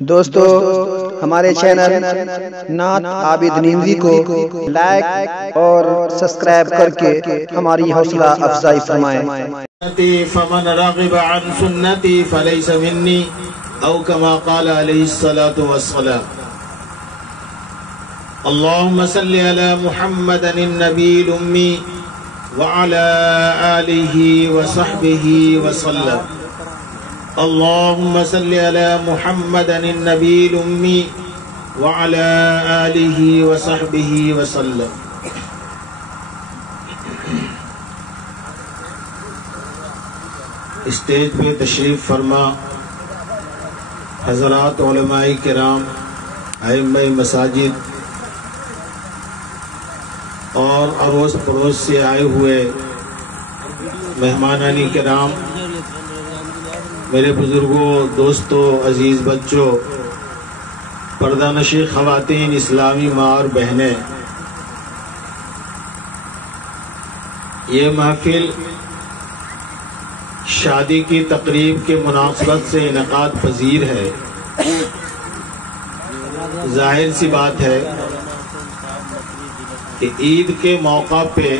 دوستو ہمارے چینل نعت عابد نیندوی کو لائک اور سبسکرائب کر کے ہماری حوصلہ افزائی فرمائیں۔ فمن راغب عن سنتی فلیس منی او کما قال علیہ الصلاة والسلام۔ اللہم صلی علی محمد النبی الامی وعلى آلہ وصحبہ وسلم۔ اللهم صل على محمد النبي الأمي وعلى آله وصحبه وسلم۔ اسٹیج پہ تشریف فرما حضرات علماء کرام، ائمہ مساجد اور اڑوس پڑوس سے آئے ہوئے مہمانان کرام، میرے بزرگوں، دوستوں، عزیز بچوں، پردہ نشین خواتین، اسلامی ماں اور بہنیں، یہ محفل شادی کی تقریب کے مناسبت سے انعقاد پذیر ہے۔ ظاہر سی بات ہے کہ عید کے موقع پہ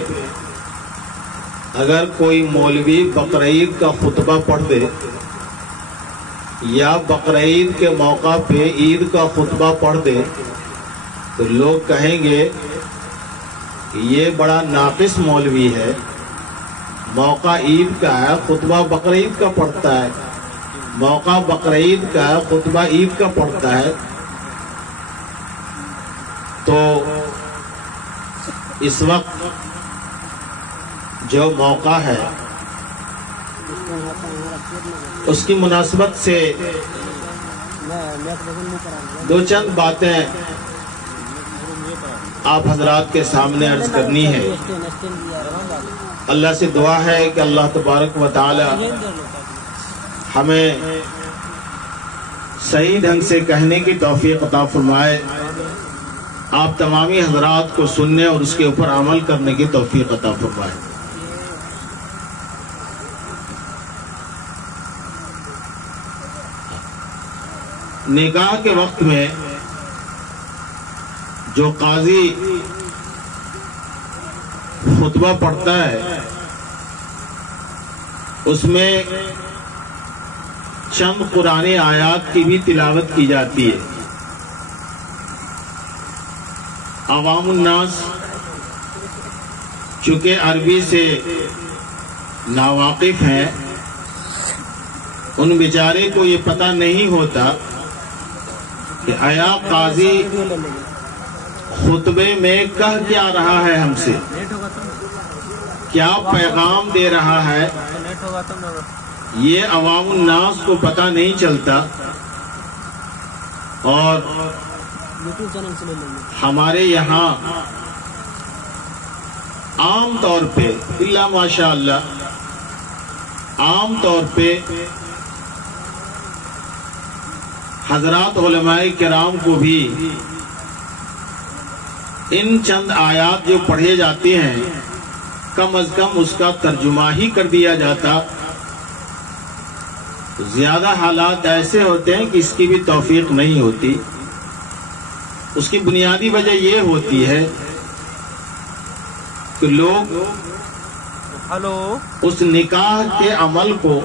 اگر کوئی مولوی بقرعید کا خطبہ پڑھ دے یا بقرعید کے موقع پہ عید کا خطبہ پڑھ دے تو لوگ کہیں گے کہ یہ بڑا ناقص مولوی ہے، موقع عید کا ہے خطبہ بقرعید کا پڑھتا ہے، موقع بقرعید کا ہے خطبہ عید کا پڑھتا ہے۔ تو اس وقت جو موقع ہے اس کی مناسبت سے دو چند باتیں آپ حضرات کے سامنے عرض کرنی ہے۔ اللہ سے دعا ہے کہ اللہ تبارک و تعالی ہمیں صحیح ڈھنگ سے کہنے کی توفیق عطا فرمائے، آپ تمامی حضرات کو سننے اور اس کے اوپر عمل کرنے کی توفیق عطا فرمائے۔ نکاح کے وقت میں جو قاضی خطبہ پڑھتا ہے اس میں چند قرآن آیات کی بھی تلاوت کی جاتی ہے۔ عوام الناس چونکہ عربی سے ناواقف ہیں، ان بیچارے کو یہ پتہ نہیں ہوتا کہ آیا قاضی خطبے میں کہہ کیا رہا ہے، ہم سے کیا پیغام دے رہا ہے، یہ عوام الناس کو پتہ نہیں چلتا۔ اور ہمارے یہاں عام طور پہ الا ماشاء اللہ عام طور پہ حضرات علماء کرام کو بھی ان چند آیات جو پڑھے جاتے ہیں کم از کم اس کا ترجمہ ہی کر دیا جاتا۔ زیادہ حالات ایسے ہوتے ہیں کہ اس کی بھی توفیق نہیں ہوتی۔ اس کی بنیادی وجہ یہ ہوتی ہے کہ لوگ اس نکاح کے عمل کو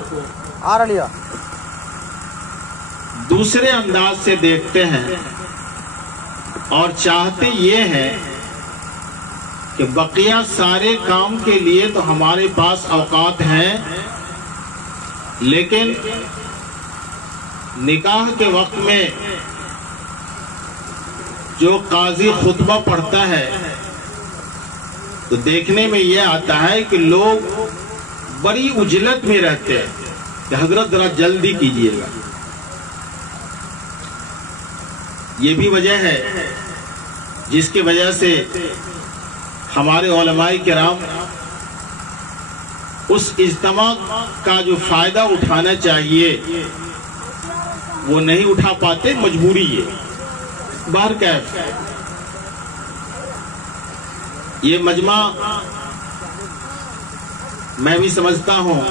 دوسرے انداز سے دیکھتے ہیں اور چاہتے یہ ہے کہ بقیہ سارے کام کے لیے تو ہمارے پاس اوقات ہیں، لیکن نکاح کے وقت میں جو قاضی خطبہ پڑھتا ہے تو دیکھنے میں یہ آتا ہے کہ لوگ بڑی عجلت میں رہتے ہیں کہ حضرت ذرا جلدی کیجیے گا۔ یہ بھی وجہ ہے جس کی وجہ سے ہمارے علماء کرام اس اجتماع کا جو فائدہ اٹھانا چاہیے وہ نہیں اٹھا پاتے، مجبوری ہے۔ بہرکیف یہ مجمع میں بھی سمجھتا ہوں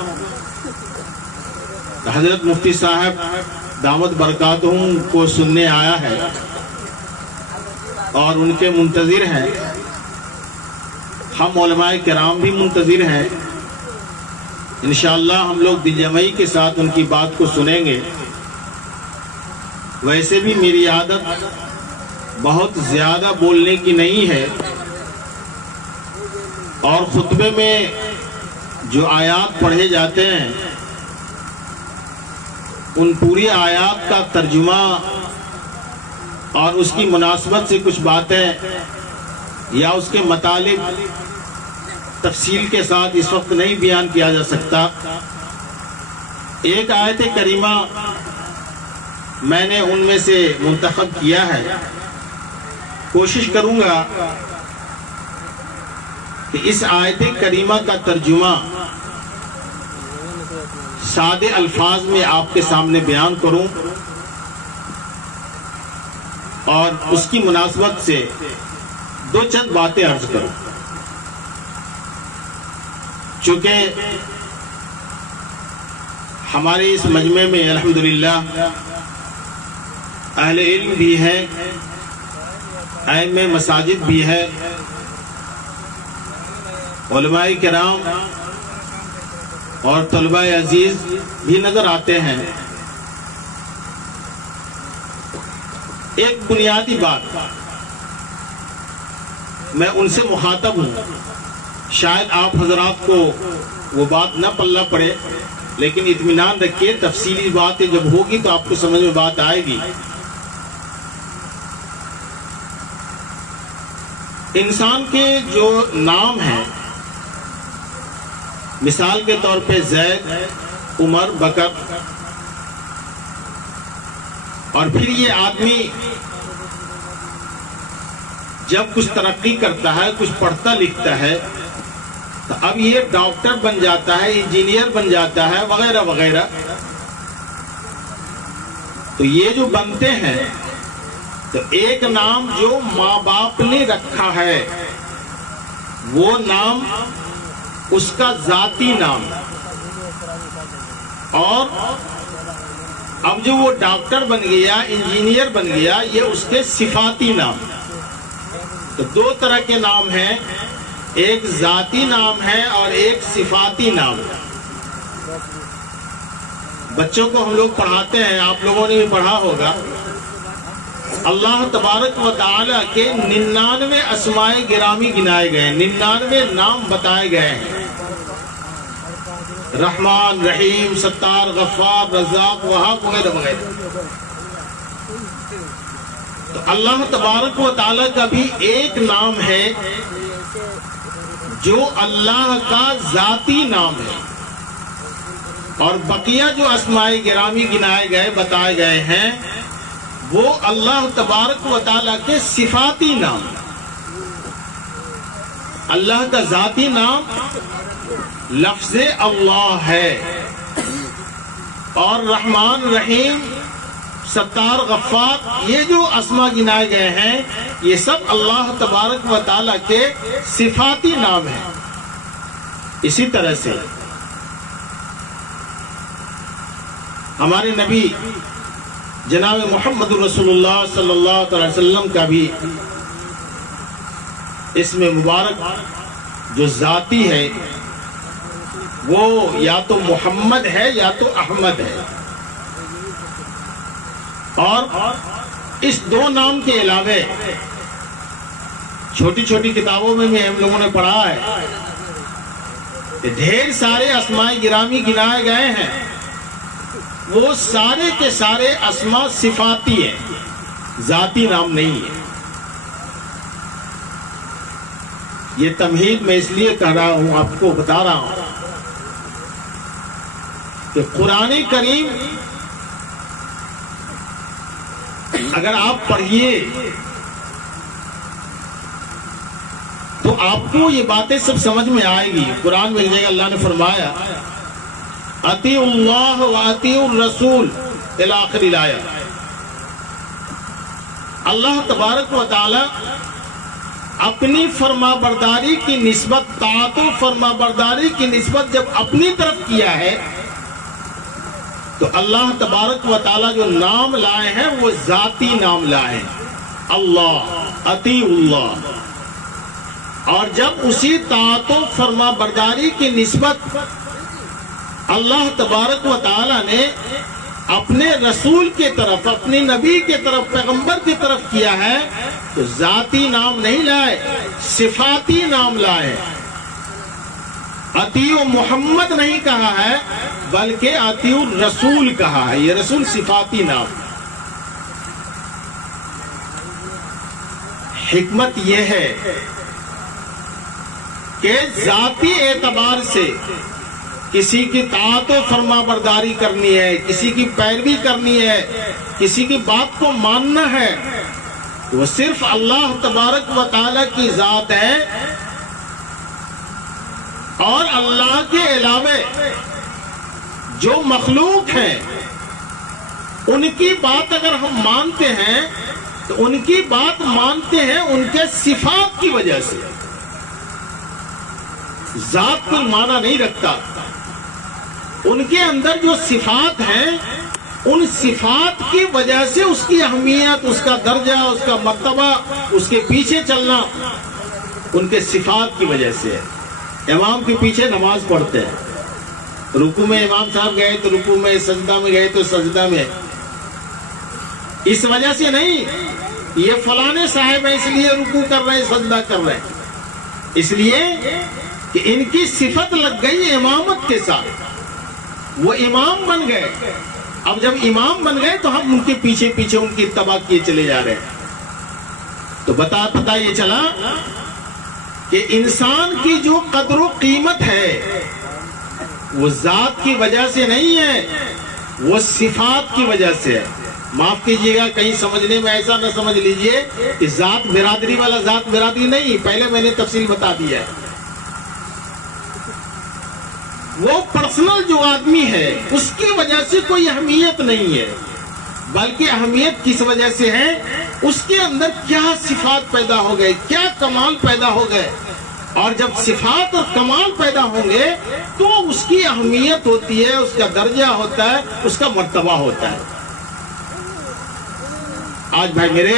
حضرت مفتی صاحب دامت برکاتہم کو سننے آیا ہے اور ان کے منتظر ہیں. ہم علماء کرام بھی منتظر ہیں. انشاءاللہ ہم لوگ دل جمعی کے ساتھ ان کی بات کو سنیں گے. ویسے بھی میری عادت بہت زیادہ بولنے کی نہیں ہے، اور خطبے میں جو آیات پڑھے جاتے ہیں ان پوری آیات کا ترجمہ اور اس کی مناسبت سے کچھ باتیں یا اس کے مطالب تفصیل کے ساتھ اس وقت نہیں بیان کیا جا سکتا. ایک آیت کریمہ میں نے ان میں سے منتخب کیا ہے. کوشش کروں گا کہ اس آیت کریمہ کا ترجمہ سادے الفاظ میں آپ کے سامنے بیان کروں اور اس کی مناسبت سے دو چند باتیں عرض کروں. چونکہ ہمارے اس مجمع میں الحمدللہ اہل علم بھی ہیں، ائمہ مساجد بھی ہے، علماء کرام اور طلباء عزیز بھی نظر آتے ہیں. ایک بنیادی بات میں ان سے مخاطب ہوں، شاید آپ حضرات کو وہ بات نہ پلہ پڑے، لیکن اطمینان رکھیے تفصیلی باتیں جب ہوگی تو آپ کو سمجھ میں بات آئے گی. انسان کے جو نام ہیں، مثال کے طور پہ زید، عمر، بکر، اور پھر یہ آدمی جب کچھ ترقی کرتا ہے، کچھ پڑھتا لکھتا ہے، تو اب یہ ڈاکٹر بن جاتا ہے، انجینئر بن جاتا ہے، وغیرہ وغیرہ. تو یہ جو بنتے ہیں تو ایک نام جو ماں باپ نے رکھا ہے وہ نام اس کا ذاتی نام، اور اب جو وہ ڈاکٹر بن گیا، انجینئر بن گیا، یہ اس کے صفاتی نام. تو دو طرح کے نام ہیں، ایک ذاتی نام ہے اور ایک صفاتی نام ہے. بچوں کو ہم لوگ پڑھاتے ہیں، آپ لوگوں نے بھی پڑھا ہوگا، اللہ تبارک و تعالی کے 99 اسماء گرامی گنائے گئے ہیں، 99 نام بتائے گئے ہیں. رحمان، رحیم، ستار، غفار، رزاق، وہاب وغیرہ وغیرہ. تو اللہ تبارک و تعالی کا بھی ایک نام ہے جو اللہ کا ذاتی نام ہے، اور بقیہ جو اسماء گرامی گنائے گئے، بتائے گئے ہیں، وہ اللہ تبارک و تعالی کے صفاتی نام. اللہ کا ذاتی نام لفظ اللہ ہے، اور رحمان، رحیم، ستار، غفار، یہ جو اسماء گنائے گئے ہیں یہ سب اللہ تبارک و تعالی کے صفاتی نام ہیں. اسی طرح سے ہمارے نبی جناب محمد رسول اللہ صلی اللہ علیہ وسلم کا بھی اسم مبارک جو ذاتی ہے وہ یا تو محمد ہے یا تو احمد ہے. اور اس دو نام کے علاوہ چھوٹی چھوٹی کتابوں میں بھی ہم لوگوں نے پڑھا ہے کہ ڈھیر سارے اسماء گرامی گنائے گئے ہیں، وہ سارے کے سارے اسماء صفاتی ہیں، ذاتی نام نہیں ہے. یہ تمہید میں اس لیے کہہ رہا ہوں، آپ کو بتا رہا ہوں کہ قرآن کریم اگر آپ پڑھیے تو آپ کو یہ باتیں سب سمجھ میں آئے گی. قرآن میں ایک جگہ اللہ نے فرمایا اطیعوا اللہ واطیعوا الرسول الی آخر الآیہ. اللہ تبارک و تعالی اپنی فرما برداری کی نسبت، طاعت و فرما برداری کی نسبت جب اپنی طرف کیا ہے تو اللہ تبارک و تعالیٰ جو نام لائے ہیں وہ ذاتی نام لائے ہیں، اللہ، اطیع اللہ. اور جب اسی طاعت و فرما برداری کی نسبت اللہ تبارک و تعالیٰ نے اپنے رسول کی طرف، اپنے نبی کی طرف، پیغمبر کی طرف کیا ہے تو ذاتی نام نہیں لائے، صفاتی نام لائے. اطیع محمد نہیں کہا ہے بلکہ اطیع الرسول کہا ہے. یہ رسول صفاتی نام. حکمت یہ ہے کہ ذاتی اعتبار سے کسی کی طاعت و فرما برداری کرنی ہے، کسی کی پیروی کرنی ہے، کسی کی بات کو ماننا ہے، وہ صرف اللہ تبارک و تعالی کی ذات ہے. اور اللہ کے علاوہ جو مخلوق ہیں ان کی بات اگر ہم مانتے ہیں تو ان کی بات مانتے ہیں ان کے صفات کی وجہ سے. ذات کوئی معنی نہیں رکھتا. ان کے اندر جو صفات ہیں ان صفات کی وجہ سے اس کی اہمیت، اس کا درجہ، اس کا مرتبہ، اس کے پیچھے چلنا ان کے صفات کی وجہ سے ہے. امام کے پیچھے نماز پڑھتے ہیں، رکوع میں امام صاحب گئے تو رکوع میں، سجدہ میں گئے تو سجدہ میں. اس وجہ سے نہیں یہ فلانے صاحب ہیں اس لیے رکوع کر رہے ہیں، سجدہ کر رہے ہیں. اس لیے کہ ان کی صفت لگ گئی امامت کے ساتھ، وہ امام بن گئے. اب جب امام بن گئے تو ہم ان کے پیچھے پیچھے ان کی اتباع کیے چلے جا رہے ہیں. تو پتہ یہ چلا کہ انسان کی جو قدر و قیمت ہے وہ ذات کی وجہ سے نہیں ہے، وہ صفات کی وجہ سے ہے. معاف کیجئے گا کہیں سمجھنے میں ایسا نہ سمجھ لیجئے کہ ذات برادری والا ذات برادری نہیں. پہلے میں نے تفصیل بتا دیا ہے. وہ پرسنل جو آدمی ہے اس کی وجہ سے کوئی اہمیت نہیں ہے، بلکہ اہمیت کس وجہ سے ہے، اس کے اندر کیا صفات پیدا ہو گئے، کیا کمال پیدا ہو گئے. اور جب صفات اور کمال پیدا ہوں گے تو اس کی اہمیت ہوتی ہے، اس کا درجہ ہوتا ہے، اس کا مرتبہ ہوتا ہے. آج بھائی میرے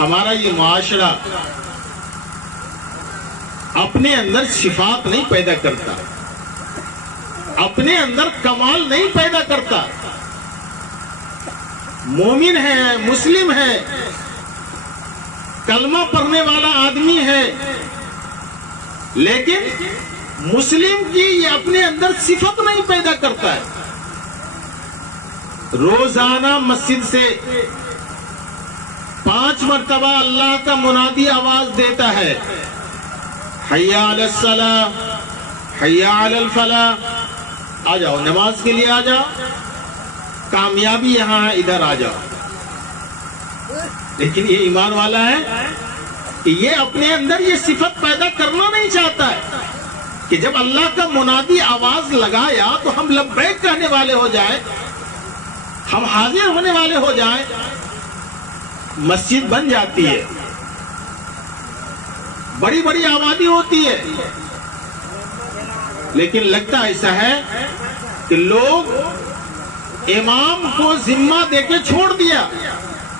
ہمارا یہ معاشرہ اپنے اندر صفات نہیں پیدا کرتا، اپنے اندر کمال نہیں پیدا کرتا. مومن ہے، مسلم ہے، کلمہ پڑھنے والا آدمی ہے، لیکن مسلم کی یہ اپنے اندر صفت نہیں پیدا کرتا ہے. روزانہ مسجد سے 5 مرتبہ اللہ کا منادی آواز دیتا ہے، حی علی الصلاۃ، حی علی الفلاح. آ جاؤ نماز کے لیے، آ جاؤ، کامیابی یہاں ہے، ادھر آ جاؤ. لیکن یہ ایمان والا ہے کہ یہ اپنے اندر یہ صفت پیدا کرنا نہیں چاہتا ہے کہ جب اللہ کا منادی آواز لگایا تو ہم لبیک کہنے والے ہو جائیں، ہم حاضر ہونے والے ہو جائیں. مسجد بن جاتی ہے، بڑی بڑی آبادی ہوتی ہے، لیکن لگتا ایسا ہے کہ لوگ امام کو ذمہ دے کے چھوڑ دیا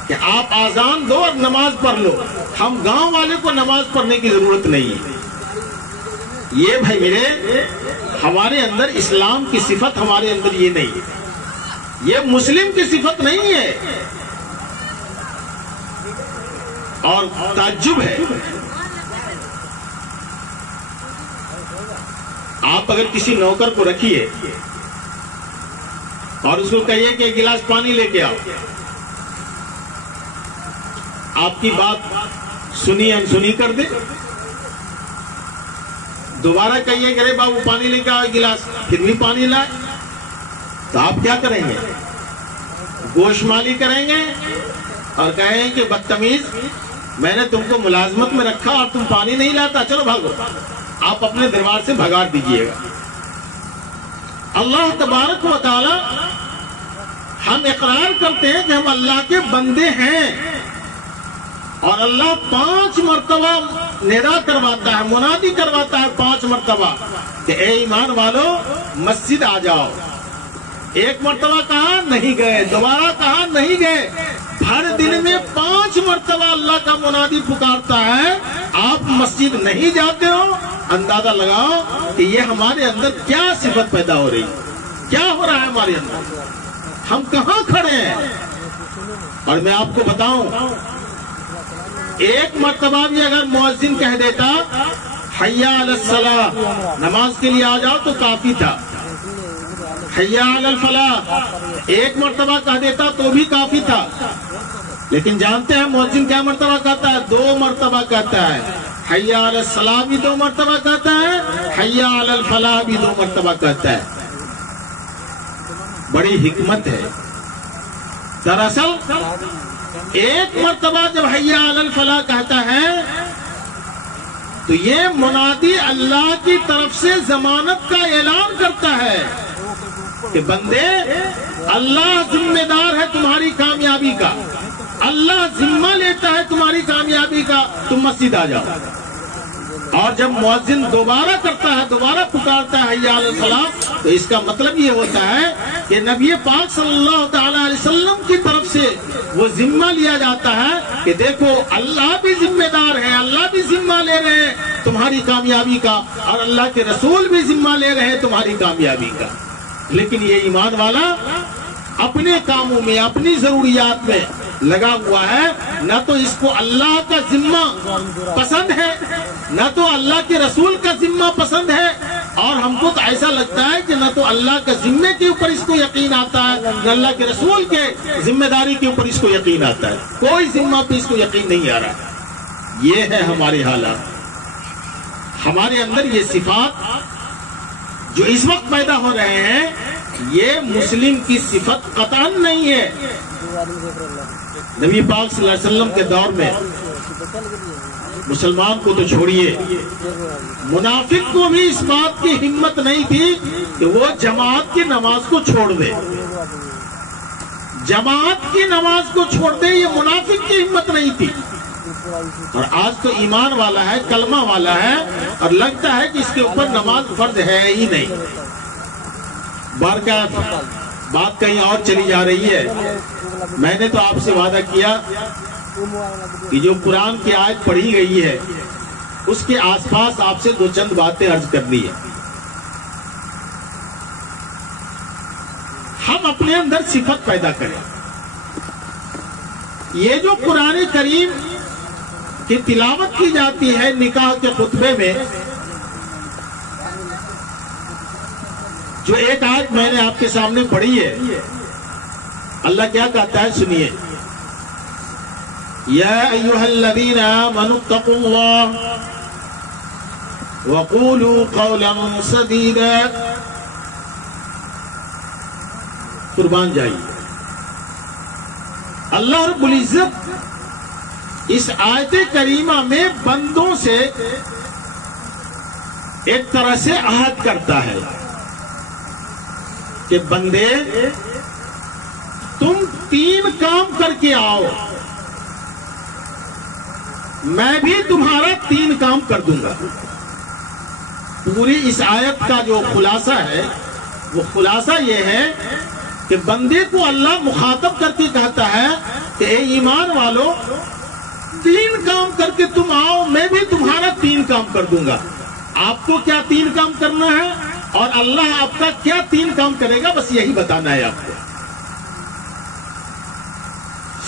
کہ آپ آذان دو اور نماز پڑھ لو. ہم گاؤں والے کو نماز پڑھنے کی ضرورت نہیں ہے. یہ بھائی میرے ہمارے اندر اسلام کی صفت ہمارے اندر یہ نہیں ہے، یہ مسلم کی صفت نہیں ہے. اور تعجب ہے، آپ اگر کسی نوکر کو رکھیے اور اس کو کہیے کہ ایک گلاس پانی لے کے آؤ، آپ کی بات سنی انسنی کر دے. دوبارہ کہیے کہ ارے بابو پانی لے کے آؤ ایک گلاس، پھر بھی پانی لائے، تو آپ کیا کریں گے؟ گوشمالی کریں گے اور کہیں گے کہ بدتمیز، میں نے تم کو ملازمت میں رکھا اور تم پانی نہیں لاتا، چلو بھاگو. آپ اپنے دربار سے بھگا دیجئے گا. اللہ تبارک و تعالی ہم اقرار کرتے ہیں کہ ہم اللہ کے بندے ہیں، اور اللہ 5 مرتبہ ندا کرواتا ہے، منادی کرواتا ہے 5 مرتبہ کہ اے ایمان والو مسجد آ جاؤ. ایک مرتبہ کہا نہیں گئے، دوبارہ کہا نہیں گئے، ہر دن میں 5 مرتبہ اللہ کا منادی پکارتا ہے، آپ مسجد نہیں جاتے ہو، اندازہ لگاؤ کہ یہ ہمارے اندر کیا صفت پیدا ہو رہی ہے، کیا ہو رہا ہے ہمارے اندر، ہم کہاں کھڑے ہیں۔ اور میں آپ کو بتاؤں، ایک مرتبہ بھی اگر مؤذن کہہ دیتا حی علی الصلاۃ، نماز کے لیے آ جاؤ، تو کافی تھا، حی علی الفلاح ایک مرتبہ کہہ دیتا تو بھی کافی تھا، لیکن جانتے ہیں مؤذن کیا مرتبہ کہتا ہے؟ 2 مرتبہ کہتا ہے، حی علی الصلاح بھی 2 مرتبہ کہتا ہے، حی علی الفلاح بھی 2 مرتبہ کہتا ہے۔ بڑی حکمت ہے۔ دراصل ایک مرتبہ جب حی علی الفلاح کہتا ہے تو یہ منادی اللہ کی طرف سے ضمانت کا اعلان کرتا ہے کہ بندے، اللہ ذمہ دار ہے تمہاری کامیابی کا، اللہ ذمہ لیتا ہے تمہاری کامیابی کا، تم مسجد آ جاؤ۔ اور جب مؤذن دوبارہ کرتا ہے، دوبارہ پکارتا ہے حی علی الفلاح، تو اس کا مطلب یہ ہوتا ہے کہ نبی پاک صلی اللہ تعالی علیہ وسلم کی طرف سے وہ ذمہ لیا جاتا ہے کہ دیکھو اللہ بھی ذمہ دار ہے، اللہ بھی ذمہ لے رہے ہیں تمہاری کامیابی کا، اور اللہ کے رسول بھی ذمہ لے رہے ہیں تمہاری کامیابی کا۔ لیکن یہ ایمان والا اپنے کاموں میں، اپنی ضروریات میں لگا ہوا ہے، نہ تو اس کو اللہ کا ذمہ پسند ہے، نہ تو اللہ کے رسول کا ذمہ پسند ہے، اور ہم کو تو ایسا لگتا ہے کہ نہ تو اللہ کے ذمے کے اوپر اس کو یقین آتا ہے، نہ اللہ کے رسول کے ذمہ داری کے اوپر اس کو یقین آتا ہے، کوئی ذمہ پہ اس کو یقین نہیں آ رہا۔ یہ ہے ہمارے حالات، ہمارے اندر یہ صفات جو اس وقت پیدا ہو رہے ہیں، یہ مسلم کی صفت قطعاً نہیں ہے۔ نبی پاک صلی اللہ علیہ وسلم کے دور میں مسلمان کو تو چھوڑیے، منافق کو بھی اس بات کی ہمت نہیں تھی کہ وہ جماعت کی نماز کو چھوڑ دے، جماعت کی نماز کو چھوڑ دے، یہ منافق کی ہمت نہیں تھی۔ اور آج تو ایمان والا ہے، کلمہ والا ہے، اور لگتا ہے کہ اس کے اوپر نماز فرض ہے ہی نہیں۔ بات کہیں اور چلی جا رہی ہے۔ میں نے تو آپ سے وعدہ کیا کہ جو قرآن کی آیت پڑھی گئی ہے اس کے آس پاس آپ سے 2 چند باتیں عرض کرنی ہے۔ ہم اپنے اندر صفت پیدا کریں۔ یہ جو قرآن کریم کی تلاوت کی جاتی ہے نکاح کے خطبے میں، جو ایک آیت میں نے آپ کے سامنے پڑھی ہے، اللہ کیا کہتا ہے سنیے، یا ایھا الذین آمنوا اتقوا اللہ وقولوا قولا سدیدا۔ قربان جائیے، اللہ رب العزت اس آیت کریمہ میں بندوں سے ایک طرح سے عہد کرتا ہے کہ بندے تم 3 کام کر کے آؤ، میں بھی تمہارا 3 کام کر دوں گا۔ پوری اس آیت کا جو خلاصہ ہے وہ خلاصہ یہ ہے کہ بندے کو اللہ مخاطب کر کے کہتا ہے کہ اے ایمان والو، 3 کام کر کے تم آؤ، میں بھی تمہارا 3 کام کر دوں گا۔ آپ کو کیا 3 کام کرنا ہے اور اللہ آپ کا کیا 3 کام کرے گا، بس یہی بتانا ہے آپ کو۔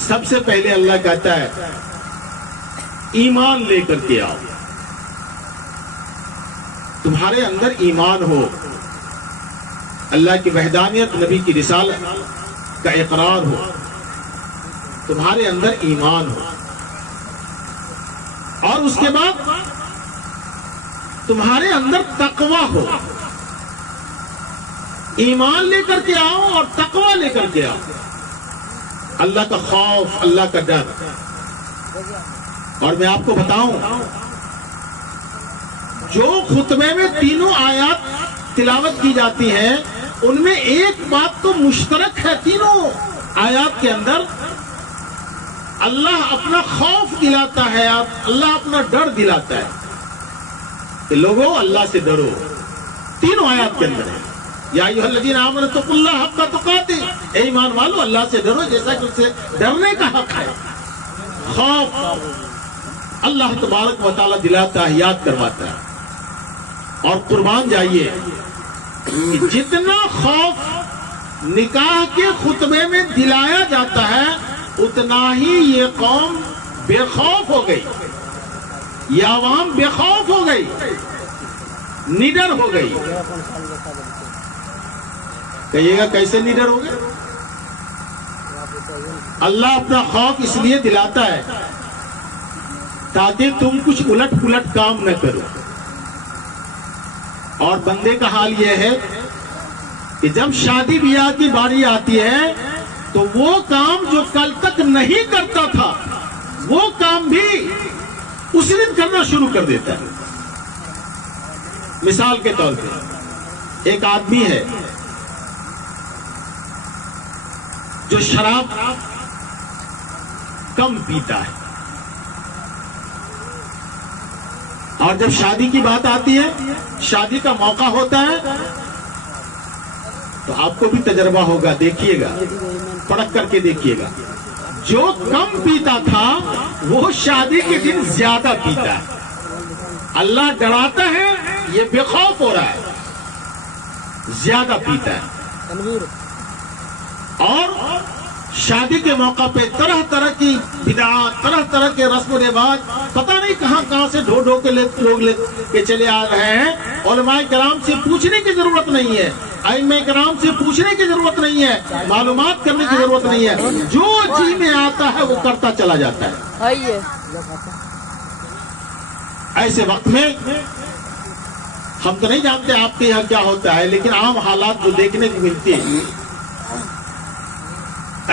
سب سے پہلے اللہ کہتا ہے ایمان لے کر کے آؤ، تمہارے اندر ایمان ہو، اللہ کی وحدانیت، نبی کی رسالت کا اقرار ہو، تمہارے اندر ایمان ہو، اور اس کے بعد تمہارے اندر تقوی ہو۔ ایمان لے کر کے آؤ اور تقوی لے کر کے آؤ، اللہ کا خوف، اللہ کا ڈر۔ اور میں آپ کو بتاؤں، جو خطبے میں 3 آیات تلاوت کی جاتی ہیں ان میں ایک بات تو مشترک ہے، 3 آیات کے اندر اللہ اپنا خوف دلاتا ہے، اللہ اپنا ڈر دلاتا ہے کہ لوگوں اللہ سے ڈرو۔ 3 آیات کے اندر ہے، یا ایھا الذین آمنوا اتقوا اللہ حق تقاتہ، اے ایمان والو اللہ سے ڈرو جیسا کہ اس سے ڈرنے کا حق ہے۔ خوف اللہ تبارک و تعالیٰ دلاتا ہے، یاد کرواتا ہے۔ اور قربان جائیے کہ جتنا خوف نکاح کے خطبے میں دلایا جاتا ہے اتنا ہی یہ قوم بے خوف ہو گئی، یہ عوام بے خوف ہو گئی، نڈر ہو گئی۔ کہیے گا کیسے نڈر ہو گئے؟ اللہ اپنا خوف اس لیے دلاتا ہے تاکہ تم کچھ الٹ پلٹ کام نہ کرو۔ اور بندے کا حال یہ ہے کہ جب شادی بیاہ کی باری آتی ہے تو وہ کام جو کل تک نہیں کرتا تھا وہ کام بھی اسی دن کرنا شروع کر دیتا ہے۔ مثال کے طور پہ ایک آدمی ہے جو شراب کم پیتا ہے، اور جب شادی کی بات آتی ہے، شادی کا موقع ہوتا ہے، تو آپ کو بھی تجربہ ہوگا، دیکھیے گا، پرکھ کر کے دیکھیے گا، جو کم پیتا تھا وہ شادی کے دن زیادہ پیتا ہے۔ اللہ ڈراتا ہے یہ بے خوف ہو رہا ہے، زیادہ پیتا ہے۔ اور شادی کے موقع پہ طرح طرح کی بدعات، طرح طرح کے رسم و رواج، پتہ نہیں کہاں کہاں سے ڈھو ڈھو کے لوگ لے کے چلے آ رہے ہیں۔ علماء کرام سے پوچھنے کی ضرورت نہیں ہے، ائمہ کرام سے پوچھنے کی ضرورت نہیں ہے، معلومات کرنے کی ضرورت نہیں ہے، جو جی میں آتا ہے وہ کرتا چلا جاتا ہے۔ ایسے وقت میں ہم تو نہیں جانتے آپ کے یہاں کیا ہوتا ہے، لیکن عام حالات جو دیکھنے کو ملتی ہے،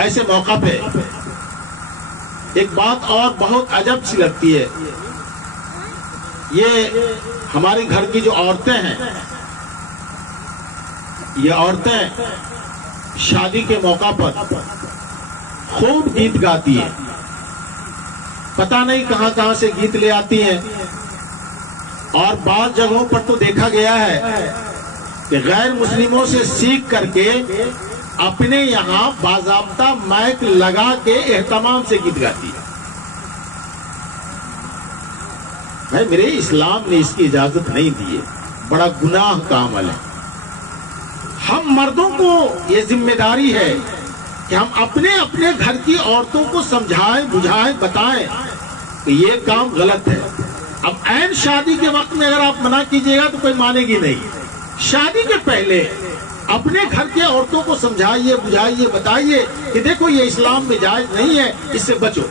ایسے موقع پہ ایک بات اور بہت عجب سی لگتی ہے۔ یہ ہمارے گھر کی جو عورتیں ہیں، یہ عورتیں شادی کے موقع پر خوب گیت گاتی ہیں، پتہ نہیں کہاں کہاں سے گیت لے آتی ہیں، اور بعض جگہوں پر تو دیکھا گیا ہے کہ غیر مسلموں سے سیکھ کر کے اپنے یہاں باضابطہ مائک لگا کے اہتمام سے گیت گاتی ہے۔ بھائی میرے اسلام نے اس کی اجازت نہیں دی ہے، بڑا گناہ کا عمل ہے۔ ہم مردوں کو یہ ذمہ داری ہے کہ ہم اپنے اپنے گھر کی عورتوں کو سمجھائیں، بجھائیں، بتائیں کہ یہ کام غلط ہے۔ اب عین شادی کے وقت میں اگر آپ منع کیجیے گا تو کوئی مانے گی نہیں۔ شادی کے پہلے اپنے گھر کے عورتوں کو سمجھائیے، بجھائیے، بتائیے کہ دیکھو یہ اسلام میں جائز نہیں ہے، اس سے بچو،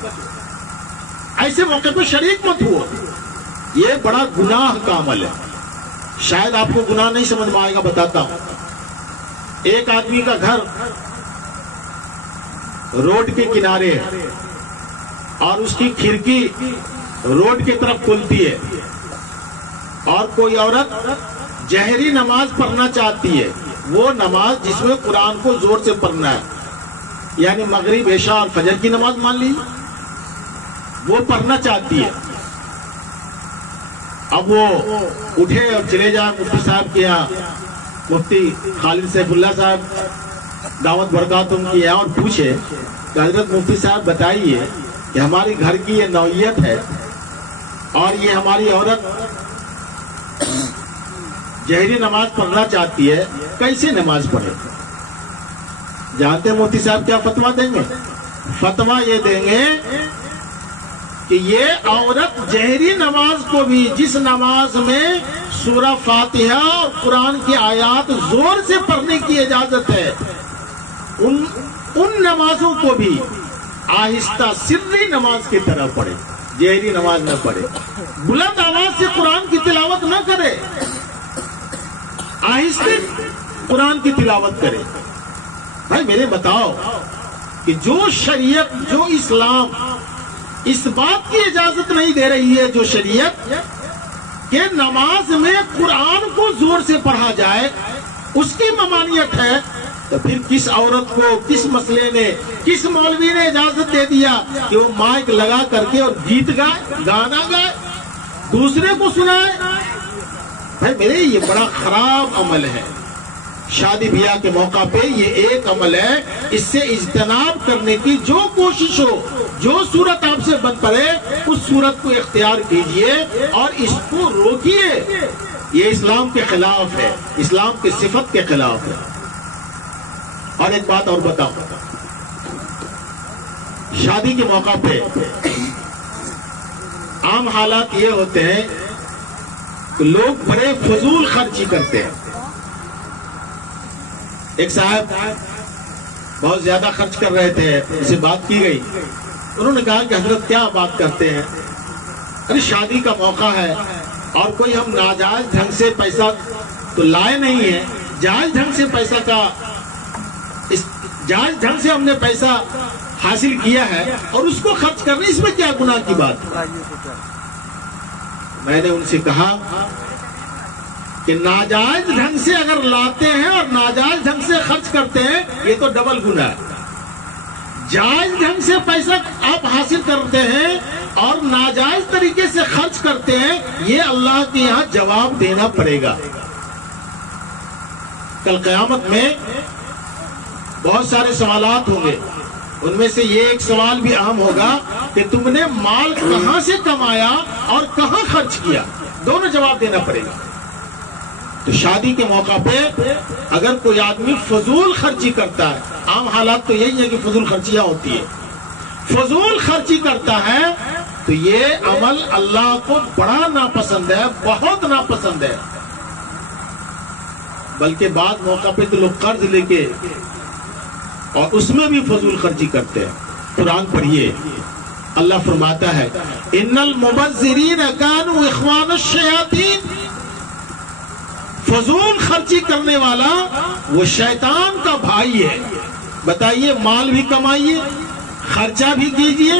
ایسے موقع پہ شریک مت ہو، یہ بڑا گناہ کا عمل ہے۔ شاید آپ کو گناہ نہیں سمجھ میں آئے گا، بتاتا ہوں۔ ایک آدمی کا گھر روڈ کے کنارے ہے اور اس کی کھڑکی روڈ کی طرف کھلتی ہے، اور کوئی عورت جہری نماز پڑھنا چاہتی ہے، وہ نماز جس میں قرآن کو زور سے پڑھنا ہے، یعنی مغرب، عشاء اور فجر کی نماز مان لی، وہ پڑھنا چاہتی ہے۔ اب وہ اٹھے اور چلے جائیں مفتی صاحب کے یہاں، مفتی خالد سیف اللہ صاحب دعوت برکاتہم کی یہاں، اور پوچھے کہ حضرت مفتی صاحب بتائیے کہ ہمارے گھر کی یہ نوعیت ہے اور یہ ہماری عورت جہری نماز پڑھنا چاہتی ہے، کیسے نماز پڑھے؟ جانتے ہیں مفتی صاحب کیا فتویٰ دیں گے؟ فتویٰ یہ دیں گے کہ یہ عورت جہری نماز کو بھی، جس نماز میں سورہ فاتحہ اور قرآن کی آیات زور سے پڑھنے کی اجازت ہے، ان نمازوں کو بھی آہستہ سری نماز کی طرح پڑھے، جہری نماز نہ پڑھے، بلند آواز سے قرآن کی تلاوت نہ کرے، آہستہ قرآن کی تلاوت کرے۔ بھائی میرے بتاؤ کہ جو شریعت، جو اسلام اس بات کی اجازت نہیں دے رہی ہے، جو شریعت کہ نماز میں قرآن کو زور سے پڑھا جائے، اس کی ممانعت ہے، تو پھر کس عورت کو، کس مسئلے نے، کس مولوی نے اجازت دے دیا کہ وہ مائک لگا کر کے اور گیت گائے، گانا گائے، دوسرے کو سنائے؟ بھائی میرے یہ بڑا خراب عمل ہے۔ شادی بیاہ کے موقع پہ یہ ایک عمل ہے، اس سے اجتناب کرنے کی جو کوشش ہو، جو صورت آپ سے بن پڑے اس صورت کو اختیار کیجئے اور اس کو روکیے۔ یہ اسلام کے خلاف ہے، اسلام کی صفت کے خلاف ہے۔ اور ایک بات اور بتاؤں، شادی کے موقع پہ عام حالات یہ ہوتے ہیں کہ لوگ بڑے فضول خرچی کرتے ہیں۔ ایک صاحب بہت زیادہ خرچ کر رہے تھے، ان سے بات کی گئی، انہوں نے کہا کہ حضرت کیا بات کرتے ہیں، ارے شادی کا موقع ہے اور کوئی ہم ناجائز ڈھنگ سے پیسہ تو لائے نہیں ہے، جائز ڈھنگ سے پیسہ کا جائز ڈھنگ سے ہم نے پیسہ حاصل کیا ہے اور اس کو خرچ کرنے، اس میں کیا گناہ کی بات ہے؟ میں نے ان سے کہا کہ ناجائز ڈھنگ سے اگر لاتے ہیں اور ناجائز ڈھنگ سے خرچ کرتے ہیں یہ تو ڈبل گناہ ہے۔ جائز ڈھنگ سے پیسہ آپ حاصل کرتے ہیں اور ناجائز طریقے سے خرچ کرتے ہیں، یہ اللہ کے یہاں جواب دینا پڑے گا۔ کل قیامت میں بہت سارے سوالات ہوں گے، ان میں سے یہ ایک سوال بھی اہم ہوگا کہ تم نے مال کہاں سے کمایا اور کہاں خرچ کیا، دونوں جواب دینا پڑے گا۔ تو شادی کے موقع پہ اگر کوئی آدمی فضول خرچی کرتا ہے، عام حالات تو یہی ہے کہ فضول خرچیاں ہوتی ہے، فضول خرچی کرتا ہے تو یہ عمل اللہ کو بڑا ناپسند ہے، بہت ناپسند ہے۔ بلکہ بعض موقع پہ تو لوگ قرض لے کے اور اس میں بھی فضول خرچی کرتے ہیں۔ قرآن پڑھیے، اللہ فرماتا ہے ان المبذرین کانوا اخوان الشیاطین، فضول خرچی کرنے والا وہ شیطان کا بھائی ہے۔ بتائیے، مال بھی کمائیے، خرچہ بھی کیجئے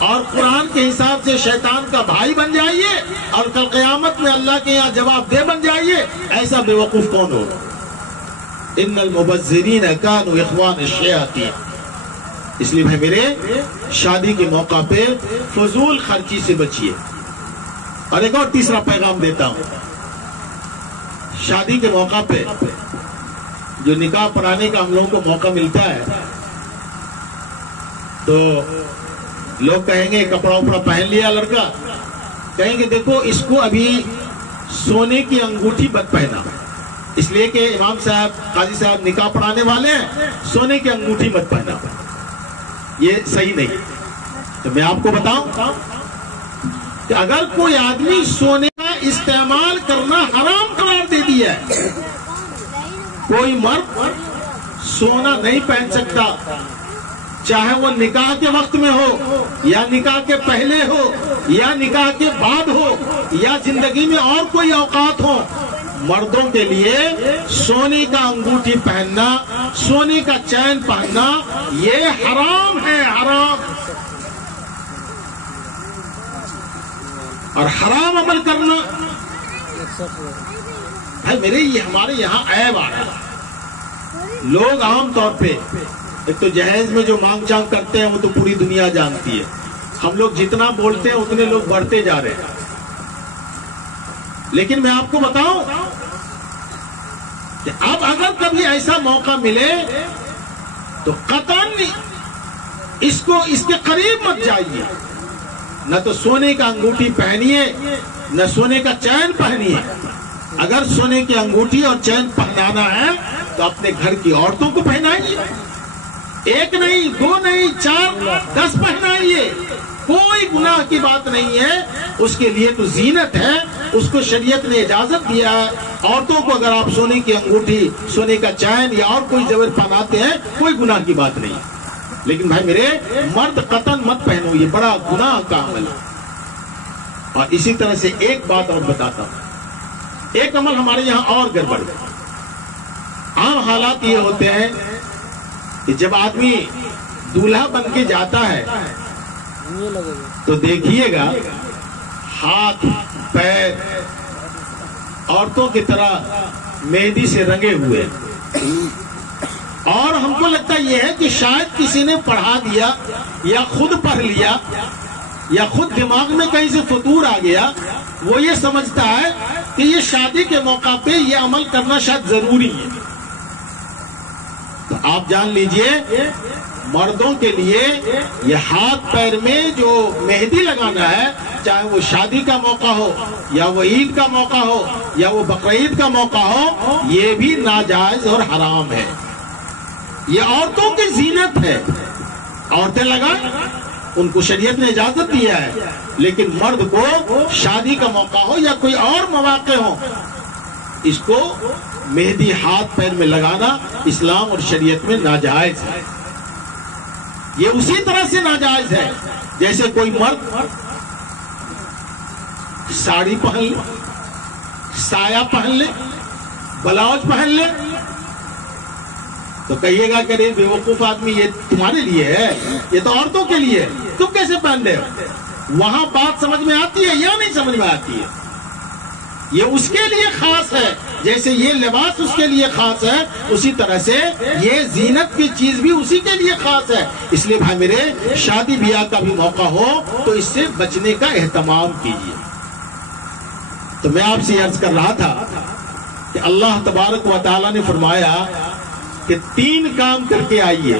اور قرآن کے حساب سے شیطان کا بھائی بن جائیے اور کل قیامت میں اللہ کے یہاں جواب دہ بن جائیے، ایسا بے وقوف کون ہو؟ ان المبذرین کانوا اخوان الشیاطین۔ اس لیے بھائی میرے، شادی کے موقع پہ فضول خرچی سے بچیے۔ اور ایک اور تیسرا پیغام دیتا ہوں، شادی کے موقع پہ جو نکاح پڑھانے کا ہم لوگوں کو موقع ملتا ہے تو لوگ کہیں گے کپڑا اپڑا پہن لیا لڑکا، کہیں گے دیکھو اس کو ابھی سونے کی انگوٹھی مت پہنا، اس لیے کہ امام صاحب قاضی صاحب نکاح پڑھانے والے ہیں، سونے کی انگوٹھی مت پہنا، یہ صحیح نہیں۔ تو میں آپ کو بتاؤں کہ اگر کوئی آدمی سونے کا استعمال کرنا حرام قرار دے دیا ہے، کوئی مرد سونا نہیں پہن سکتا، چاہے وہ نکاح کے وقت میں ہو یا نکاح کے پہلے ہو یا نکاح کے بعد ہو یا زندگی میں اور کوئی اوقات ہو، مردوں کے لیے سونے کا انگوٹھی پہننا، سونے کا چین پہننا یہ حرام ہے، حرام۔ اور حرام عمل کرنا ہے میرے، یہ ہمارے یہاں عیب آ رہا ہے۔ لوگ عام طور پہ ایک تو جہیز میں جو مانگ چانگ کرتے ہیں وہ تو پوری دنیا جانتی ہے، ہم لوگ جتنا بولتے ہیں اتنے لوگ بڑھتے جا رہے ہیں۔ لیکن میں آپ کو بتاؤں کہ اب اگر کبھی ایسا موقع ملے تو قطعاً اس کے قریب مت جائیے، نہ تو سونے کا انگوٹھی پہنیے نہ سونے کا چین پہنیے۔ اگر سونے کی انگوٹھی اور چین پہنانا ہے تو اپنے گھر کی عورتوں کو پہنائیے، ایک نہیں، دو نہیں، 4 10 پہنائیے، کوئی گناہ کی بات نہیں ہے، اس کے لیے تو زینت ہے، اس کو شریعت نے اجازت دیا ہے۔ عورتوں کو اگر آپ سونے کی انگوٹھی، سونے کا چین یا اور کوئی زیور پہناتے ہیں کوئی گناہ کی بات نہیں، لیکن بھائی میرے مرد قطعاً مت پہنو، یہ بڑا گناہ کا عمل ہے۔ اور اسی طرح سے ایک بات اور بتاتا ہوں، ایک عمل ہمارے یہاں اور گڑبڑ ہے۔ عام حالات یہ ہوتے ہیں کہ جب آدمی دولہا بن کے جاتا ہے تو دیکھیے گا ہاتھ پیر عورتوں کی طرح مہندی سے رنگے ہوئے، اور ہم کو لگتا یہ ہے کہ شاید کسی نے پڑھا دیا یا خود پڑھ لیا یا خود دماغ میں کہیں سے فطور آ گیا، وہ یہ سمجھتا ہے کہ یہ شادی کے موقع پہ یہ عمل کرنا شاید ضروری ہے۔ آپ جان لیجئے مردوں کے لیے یہ ہاتھ پیر میں جو مہندی لگانا ہے، چاہے وہ شادی کا موقع ہو یا وہ عید کا موقع ہو یا وہ بقرعید کا موقع ہو، یہ بھی ناجائز اور حرام ہے۔ یہ عورتوں کی زینت ہے، عورتیں لگائیں، ان کو شریعت نے اجازت دیا ہے، لیکن مرد کو شادی کا موقع ہو یا کوئی اور مواقع ہو، اس کو مہندی ہاتھ پیر میں لگانا اسلام اور شریعت میں ناجائز ہے۔ یہ اسی طرح سے ناجائز ہے جیسے کوئی مرد ساڑی پہن لے، سایہ پہن لے، بلاؤز پہن لے، تو کہیے گا کہ بے وقوف آدمی یہ تمہارے لیے ہے، یہ تو عورتوں کے لیے ہے، تم کیسے پہن رہے ہو؟ وہاں بات سمجھ میں آتی ہے یا نہیں سمجھ میں آتی ہے؟ یہ اس کے لیے خاص ہے، جیسے یہ لباس اس کے لیے خاص ہے، اسی طرح سے یہ زینت کی چیز بھی اسی کے لیے خاص ہے۔ اس لیے بھائی میرے، شادی بیاہ کا بھی موقع ہو تو اس سے بچنے کا اہتمام کیجیے۔ تو میں آپ سے عرض کر رہا تھا کہ اللہ تبارک و تعالیٰ نے فرمایا کہ 3 کام کر کے آئیے،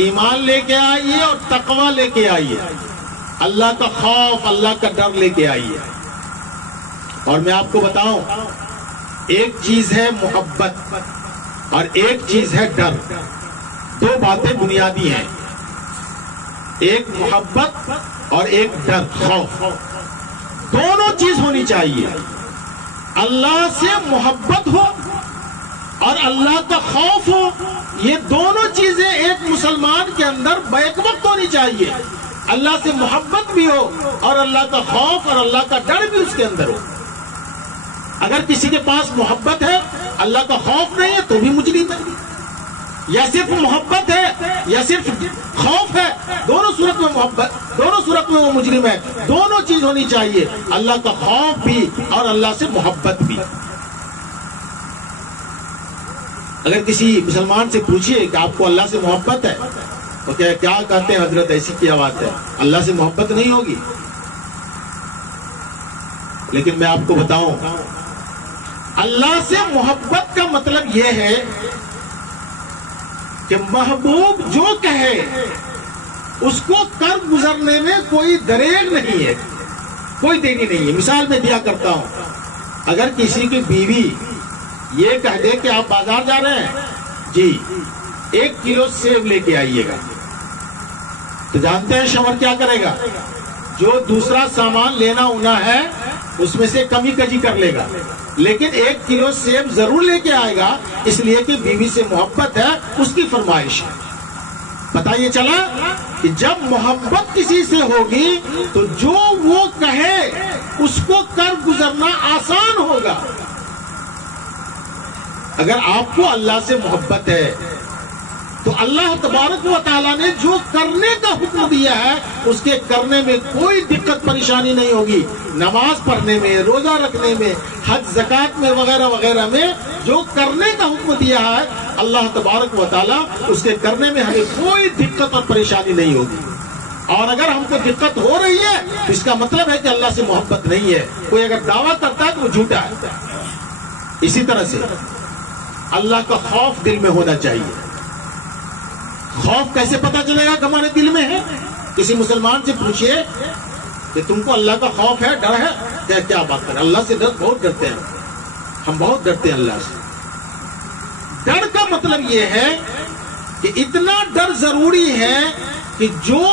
ایمان لے کے آئیے اور تقوی لے کے آئیے، اللہ کا خوف، اللہ کا ڈر لے کے آئیے۔ اور میں آپ کو بتاؤں، ایک چیز ہے محبت اور ایک چیز ہے ڈر، 2 باتیں بنیادی ہیں، ایک محبت اور ایک ڈر، خوف، دونوں چیز ہونی چاہیے۔ اللہ سے محبت ہو اور اللہ کا خوف ہو، یہ دونوں چیزیں ایک مسلمان کے اندر بیک وقت ہونی چاہیے۔ اللہ سے محبت بھی ہو اور اللہ کا خوف اور اللہ کا ڈر بھی اس کے اندر ہو۔ اگر کسی کے پاس محبت ہے، اللہ کا خوف نہیں ہے، تو بھی مجرم ہے، یا صرف محبت ہے یا صرف خوف ہے، دونوں صورت میں محبت، دونوں صورت میں وہ مجرم ہے۔ دونوں چیز ہونی چاہیے، اللہ کا خوف بھی اور اللہ سے محبت بھی۔ اگر کسی مسلمان سے پوچھیے کہ آپ کو اللہ سے محبت ہے تو کیا کہتے ہیں؟ حضرت ایسی کیا بات ہے، اللہ سے محبت نہیں ہوگی؟ لیکن میں آپ کو بتاؤں، اللہ سے محبت کا مطلب یہ ہے کہ محبوب جو کہے اس کو کر گزرنے میں کوئی دریغ نہیں ہے، کوئی دیری نہیں ہے۔ مثال میں دیا کرتا ہوں، اگر کسی کی بیوی یہ کہہ دے کہ آپ بازار جا رہے ہیں، جی 1 کلو سیب لے کے آئیے گا، تو جانتے ہیں شوہر کیا کرے گا؟ جو دوسرا سامان لینا ہونا ہے اس میں سے کمی کجی کر لے گا، لیکن 1 کلو سیب ضرور لے کے آئے گا، اس لیے کہ بیوی سے محبت ہے، اس کی فرمائش ہے۔ پتہ یہ چلا کہ جب محبت کسی سے ہوگی تو جو وہ کہے اس کو کر گزرنا آسان ہوگا۔ اگر آپ کو اللہ سے محبت ہے تو اللہ تبارک و تعالیٰ نے جو کرنے کا حکم دیا ہے اس کے کرنے میں کوئی دقت پریشانی نہیں ہوگی۔ نماز پڑھنے میں، روزہ رکھنے میں، حج زکوٰۃ میں وغیرہ وغیرہ میں جو کرنے کا حکم دیا ہے اللہ تبارک و تعالیٰ، اس کے کرنے میں ہمیں کوئی دقت اور پریشانی نہیں ہوگی۔ اور اگر ہم کو دقت ہو رہی ہے تو اس کا مطلب ہے کہ اللہ سے محبت نہیں ہے۔ کوئی اگر دعویٰ کرتا ہے تو وہ جھوٹا ہے۔ اسی طرح سے اللہ کا خوف دل میں ہونا چاہیے۔ خوف کیسے پتا چلے گا کہ ہمارے دل میں ہے؟ کسی مسلمان سے پوچھئے کہ تم کو اللہ کا خوف ہے، ڈر ہے؟ کیا بات کریں، اللہ سے بہت ڈرتے ہیں، ہم بہت ڈرتے ہیں اللہ سے۔ ڈر کا مطلب یہ ہے کہ اتنا ڈر ضروری ہے کہ جو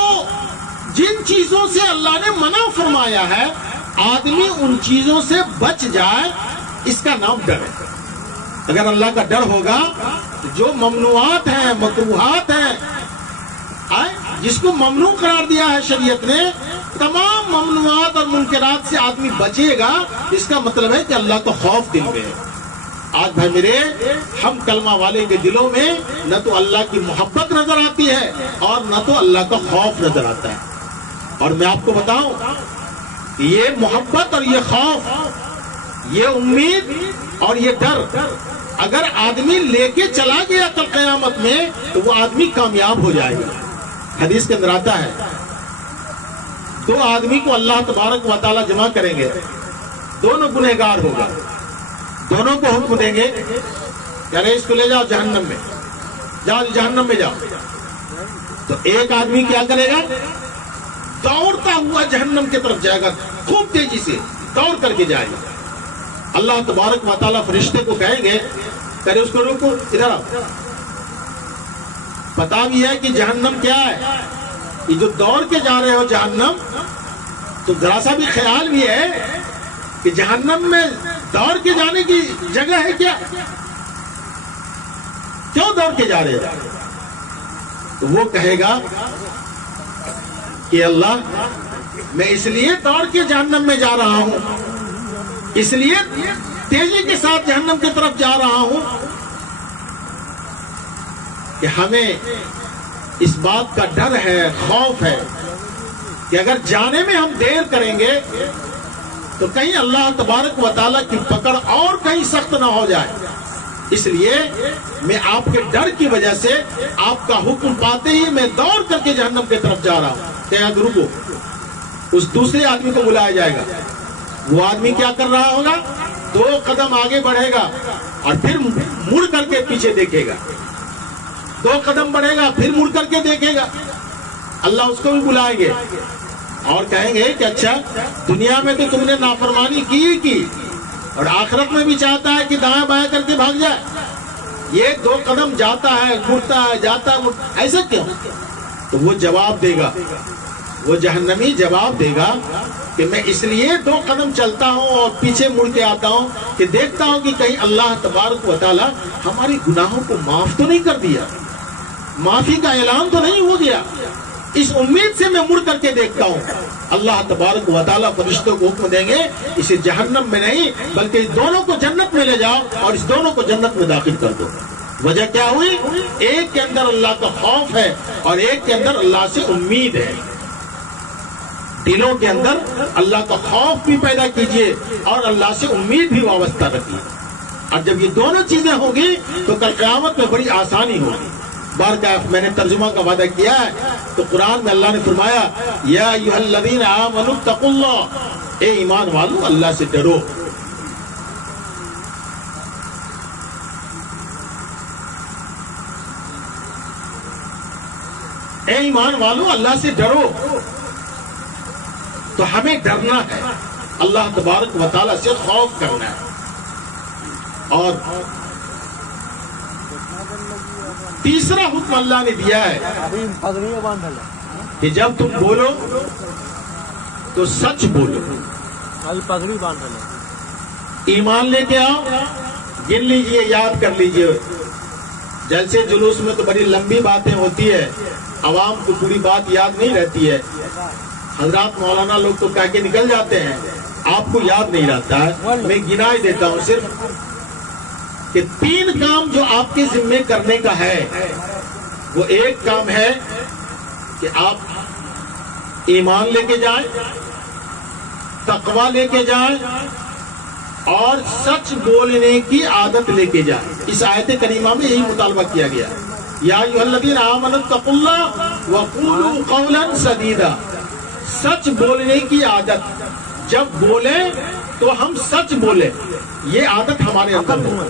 جن چیزوں سے اللہ نے منع فرمایا ہے آدمی ان چیزوں سے بچ جائے، اس کا نام ڈر ہے۔ اگر اللہ کا ڈر ہوگا تو جو ممنوعات ہیں، مکروہات ہیں، جس کو ممنوع قرار دیا ہے شریعت نے، تمام ممنوعات اور منکرات سے آدمی بچے گا، اس کا مطلب ہے کہ اللہ کا خوف دل میں ہے۔ آج بھائی میرے، ہم کلمہ والے کے دلوں میں نہ تو اللہ کی محبت نظر آتی ہے اور نہ تو اللہ کا خوف نظر آتا ہے۔ اور میں آپ کو بتاؤں، یہ محبت اور یہ خوف، یہ امید اور یہ ڈر اگر آدمی لے کے چلا گیا کل قیامت میں تو وہ آدمی کامیاب ہو جائے گا۔ حدیث کے اندر آتا ہے 2 آدمی کو اللہ تبارک و تعالیٰ جمع کریں گے، دونوں گنہگار ہوگا، دونوں کو حکم دیں گے کہ ارے اس کو لے جاؤ جہنم میں، جاؤ جہنم میں جاؤ. تو ایک آدمی کیا کرے گا؟ دوڑتا ہوا جہنم کی طرف جائے گا، خوب تیزی سے دوڑ کر کے جائے گا. اللہ تبارک و تعالیٰ فرشتے کو کہیں گے، کرے اس کو روکو، ادھر آؤ. پتا بھی ہے کہ جہنم کیا ہے، یہ جو دوڑ کے جا رہے ہو جہنم، تو ذرا سا بھی خیال بھی ہے کہ جہنم میں دوڑ کے جانے کی جگہ ہے کیا؟ کیوں دوڑ کے جا رہے ہو؟ تو وہ کہے گا کہ اللہ میں اس لیے دوڑ کے جہنم میں جا رہا ہوں، اس لیے تیزی کے ساتھ جہنم کی طرف جا رہا ہوں کہ ہمیں اس بات کا ڈر ہے، خوف ہے کہ اگر جانے میں ہم دیر کریں گے تو کہیں اللہ تبارک و تعالیٰ کی پکڑ اور کہیں سخت نہ ہو جائے. اس لیے میں آپ کے ڈر کی وجہ سے آپ کا حکم پاتے ہی میں دوڑ کر کے جہنم کی طرف جا رہا ہوں. کہ رکو، اس دوسرے آدمی کو بلایا جائے گا. وہ آدمی کیا کر رہا ہوگا؟ 2 قدم آگے بڑھے گا اور پھر مڑ کر کے پیچھے دیکھے گا. 2 قدم بڑھے گا پھر مڑ کر کے دیکھے گا. اللہ اس کو بھی بلائیں گے اور کہیں گے کہ اچھا دنیا میں تو تم نے نافرمانی کی اور آخرت میں بھی چاہتا ہے کہ دائیں بائیں کر کے بھاگ جائے. یہ 2 قدم جاتا ہے مڑتا ہے، جاتا ہے مڑتا، ایسا کیوں؟ تو وہ جواب دے گا، وہ جہنمی جواب دے گا کہ میں اس لیے 2 قدم چلتا ہوں اور پیچھے مڑ کے آتا ہوں کہ دیکھتا ہوں کہ کہیں اللہ تبارک و تعالیٰ ہماری گناہوں کو معاف تو نہیں کر دیا، معافی کا اعلان تو نہیں ہو گیا. اس امید سے میں مڑ کر کے دیکھتا ہوں. اللہ تبارک و تعالیٰ فرشتوں کو حکم دیں گے اسے جہنم میں نہیں بلکہ اس دونوں کو جنت میں لے جاؤ اور اس دونوں کو جنت میں داخل کر دو. وجہ کیا ہوئی؟ ایک کے اندر اللہ کا خوف ہے اور ایک کے اندر اللہ سے امید ہے. دلوں کے اندر اللہ کا خوف بھی پیدا کیجئے اور اللہ سے امید بھی وابستہ رکھیے. اور جب یہ دونوں چیزیں ہوں گی تو کل قیامت میں بڑی آسانی ہوگی. بارکاہ میں نے ترجمہ کا وعدہ کیا ہے تو قرآن میں اللہ نے فرمایا یا ایھا الذین آمنوا اتقوا اللہ، اے ایمان والو اللہ سے ڈرو. اے ایمان والو اللہ سے ڈرو. تو ہمیں ڈرنا ہے، اللہ تبارک و تعالیٰ سے خوف کرنا ہے. اور تیسرا حکم اللہ نے دیا ہے کہ جب تم بولو تو سچ بولو. ایمان لے کے آؤ، گن لیجئے، یاد کر لیجئے. جلسے جلوس میں تو بڑی لمبی باتیں ہوتی ہے، عوام کو پوری بات یاد نہیں رہتی ہے. حضرات مولانا لوگ تو کہہ کے نکل جاتے ہیں، آپ کو یاد نہیں رہتا ہے. میں گنا ہی دیتا ہوں صرف کہ 3 کام جو آپ کے ذمے کرنے کا ہے. وہ ایک کام ہے کہ آپ ایمان لے کے جائیں، تقوی لے کے جائیں اور سچ بولنے کی عادت لے کے جائیں. اس آیت کریمہ میں یہی مطالبہ کیا گیا یا ایھا الذین آمنوا اتقوا اللہ وقولوا قولا سدیدا. سچ بولنے کی عادت، جب بولیں تو ہم سچ بولیں، یہ عادت ہمارے اندر ہو.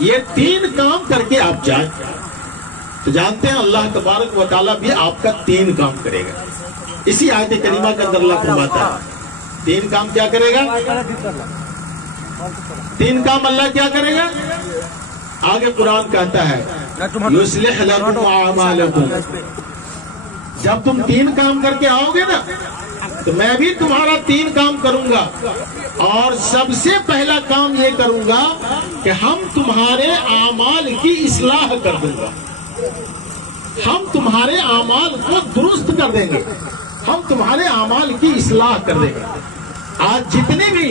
یہ 3 کام کر کے آپ جائیں تو جانتے ہیں اللہ تبارک و تعالیٰ بھی آپ کا 3 کام کرے گا. اسی آیت کریمہ کے اندر اللہ فرماتا ہے 3 کام کیا کرے گا؟ 3 کام اللہ کیا کرے گا؟ آگے قرآن کہتا ہے یصلح لکم اعمالکم. جب تم 3 کام کر کے آؤ گے نا تو میں بھی تمہارا 3 کام کروں گا. اور سب سے پہلا کام یہ کروں گا کہ ہم تمہارے اعمال کی اصلاح کر دوں گا. ہم تمہارے اعمال کو درست کر دیں گے، ہم تمہارے اعمال کی اصلاح کر دیں گے. آج جتنی بھی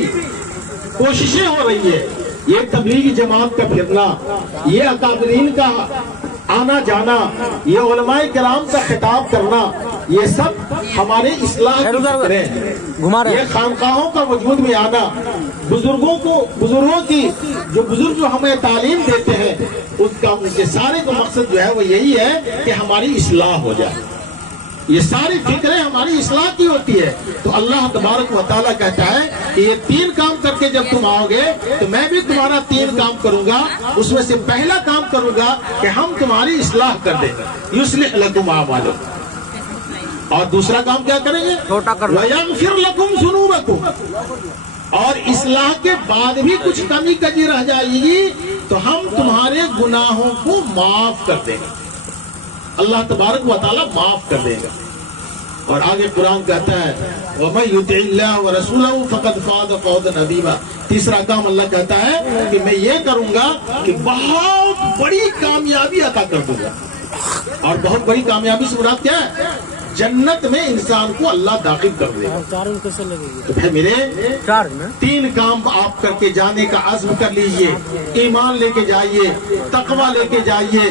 کوششیں ہو رہی ہے، یہ تبلیغی جماعت کا پھرنا، یہ اکابرین کا آنا جانا، یہ علماء کرام کا خطاب کرنا، یہ سب ہمارے اصلاح کی فکریں ہیں. یہ خانقاہوں کا وجود میں آنا، بزرگوں کی جو بزرگ جو ہمیں تعلیم دیتے ہیں ان کے سارے کا مقصد جو ہے وہ یہی ہے کہ ہماری اصلاح ہو جائے. یہ ساری فکریں ہماری اصلاح کی ہوتی ہے. تو اللہ تبارک و تعالیٰ کہتا ہے کہ یہ 3 کام کر کے جب تم آؤ گے تو میں بھی تمہارا 3 کام کروں گا. اس میں سے پہلا کام کروں گا کہ ہم تمہاری اصلاح کر دیں گے. یصلح لکم اعمالکم. اور دوسرا کام کیا کریں گے؟ وَيَغْفِرْ لَكُمْ ذُنُوبَكُمْ. اور اصلاح کے بعد بھی کچھ کمی کجی رہ جائے گی تو ہم تمہارے گناہوں کو معاف کر دیں گے. اللہ تبارک و تعالیٰ معاف کر دے گا. اور آگے قرآن کہتا ہے وَمَن يُطِعِ اللَّهَ وَرَسُولَهُ فَقَدْ فَازَ فَوْزًا عَظِيمًا. تیسرا کام اللہ کہتا ہے کہ میں یہ کروں گا کہ بہت بڑی کامیابی عطا کر دوں گا. اور بہت بڑی کامیابی سے مراد کیا ہے؟ جنت میں انسان کو اللہ داخل کر دے گا. تو پھر میرے 3 کام آپ کر کے جانے کا عزم کر لیجئے. ایمان لے کے جائیے, تقوی لے کے جائیے,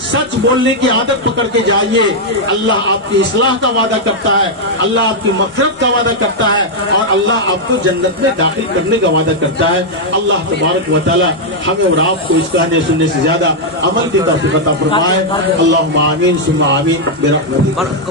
سچ بولنے کی عادت پکڑ کے جائیے. اللہ آپ کی اصلاح کا وعدہ کرتا ہے, اللہ آپ کی مغفرت کا وعدہ کرتا ہے, اور اللہ آپ کو جنت میں داخل کرنے کا وعدہ کرتا ہے. اللہ تبارک و تعالی ہمیں اور آپ کو اس کہنے سننے سے زیادہ عمل کی توفیق عطا فرمائے. اللہم آمین ثم آمین برحمتک.